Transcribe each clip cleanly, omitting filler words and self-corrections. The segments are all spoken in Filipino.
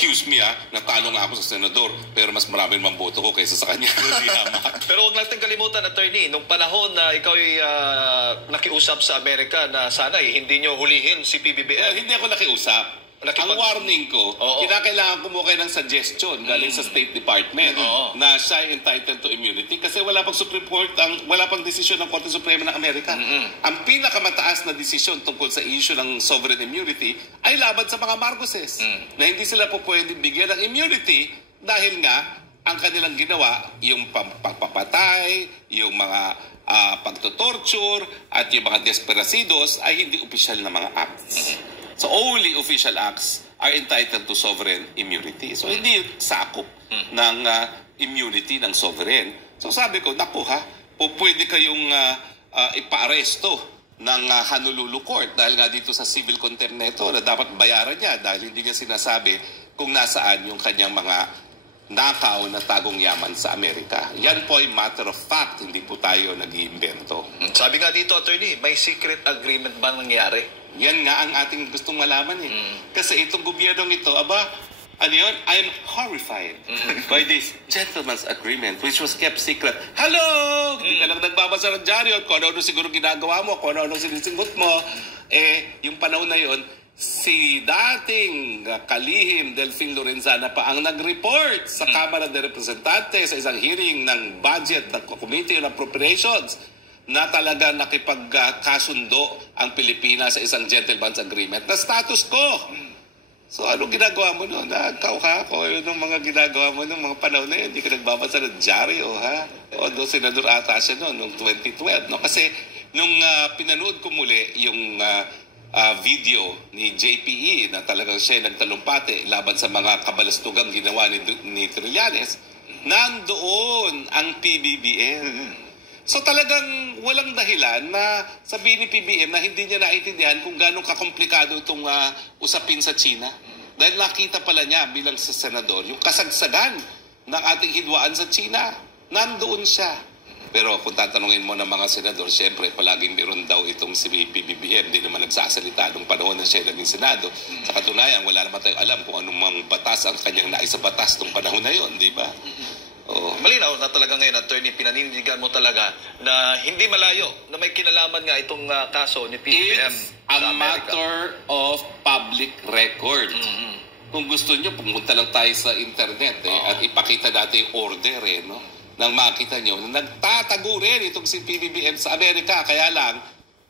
excuse me natalo nga ako sa senador, pero mas maraming mamboto ko kaysa sa kanya. Pero huwag natin kalimutan, attorney, nung panahon na ikaw ay nakiusap sa Amerika na sana hindi nyo hulihin si PBBM. Hindi ako nakiusap. Ang warning ko, kinakailangan kumuha ng suggestion galing sa State Department na siya ay entitled to immunity kasi wala pang Supreme Court, wala pang desisyon ng Korte Suprema ng Amerika. Ang pinakamataas na desisyon tungkol sa issue ng sovereign immunity ay laban sa mga Marcoses na hindi sila po pwedeng bigyan ng immunity dahil nga ang kanilang ginawa, yung pagpapatay, yung mga pagtotorture at yung mga desperasidos ay hindi opisyal na mga acts. So only official acts are entitled to sovereign immunity. So hindi sakop ng immunity ng sovereign. So sabi ko, naku pwede kayong ipa-aresto ng Honolulu Court dahil nga dito sa civil contempt neto na dapat bayaran niya dahil hindi niya sinasabi kung nasaan yung kanyang mga nakaw na tagong yaman sa Amerika. Yan po ay matter of fact, hindi po tayo nag-iimbento. Sabi nga dito, attorney, may secret agreement ba nangyari? Yan nga ang ating gustong malaman Kasi itong gobyernong ito, ano yun? I'm horrified by this gentleman's agreement which was kept secret. Hello! Hindi ka lang nagbabasa ng dyaryo kung ano siguro ginagawa mo, kung ano sinisingot mo. Yung panahon na yun, si dating kalihim Delfin Lorenzana pa ang nag-report sa Kamara de Representantes sa isang hearing ng budget ng Committee on Appropriations na talaga nakipagkasundo ang Pilipinas sa isang gentleman's agreement na status quo. So ano ginagawa mo noon? Nagkauka ko yun ng mga ginagawa mo ng mga panahon na yun. Hindi ka nagbabasa ng dyaryo, O doon senador ata siya noon, noong 2012. No? Kasi nung pinanood ko muli yung video ni JPE na talagang siya nagtalumpate laban sa mga kabalastugang ginawa ni Trillanes, nandoon ang PBBM. So talagang walang dahilan na sabihin ni PBM na hindi niya naintindihan kung gano'ng kakomplikado itong usapin sa China. Dahil nakita pala niya bilang sa senador yung kasagsagan ng ating hidwaan sa China. Nandoon siya. Pero kung tatanungin mo ng mga senador, siyempre palaging meron daw itong si PBBM. Hindi naman nagsasalita nung panahon na siya naging senado. Sa katunayan, wala naman tayong alam kung anong batas ang kanyang naisabatas nung panahon na yon, di ba? Malinaw na talaga ngayon, attorney, pinanindigan mo talaga na hindi malayo na may kinalaman nga itong kaso ni PBM. It's a matter of public record. Kung gusto nyo, pumunta lang tayo sa internet at ipakita natin yung order no? Nang makita nyo na nagtatago rin itong si PBBM sa Amerika. Kaya lang,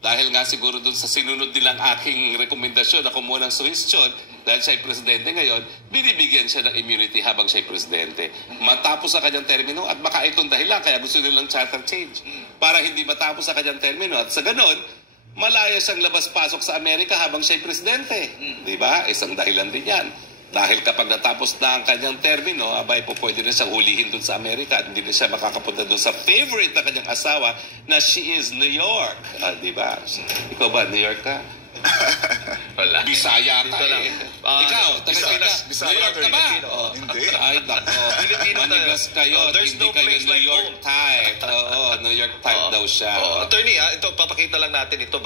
dahil nga siguro dun sa sinunod nilang aking rekomendasyon na kumuha ng suhestyon, dahil siya ay presidente ngayon, binibigyan siya ng immunity habang siya ay presidente. Matapos sa kanyang termino at baka itong dahilan, kaya gusto nilang charter change. Para hindi matapos sa kanyang termino. At sa ganon, malaya siyang labas-pasok sa Amerika habang siya ay presidente. Diba? Isang dahilan din yan. Dahil kapag natapos na ang kanyang termino, abay po pwede na siyang hulihin dun sa Amerika at hindi na siya makakapunta dun sa favorite na kanyang asawa na she is New York. Diba? Ikaw ba, New York ka? Wala. Bisaya ka ikaw, Bisaya New York ka ba? Hindi. Ay, nako. Manigas kayo. There's hindi no kayo place New like York home. type. New York type daw siya. Attorney, ito, papakita lang natin ito.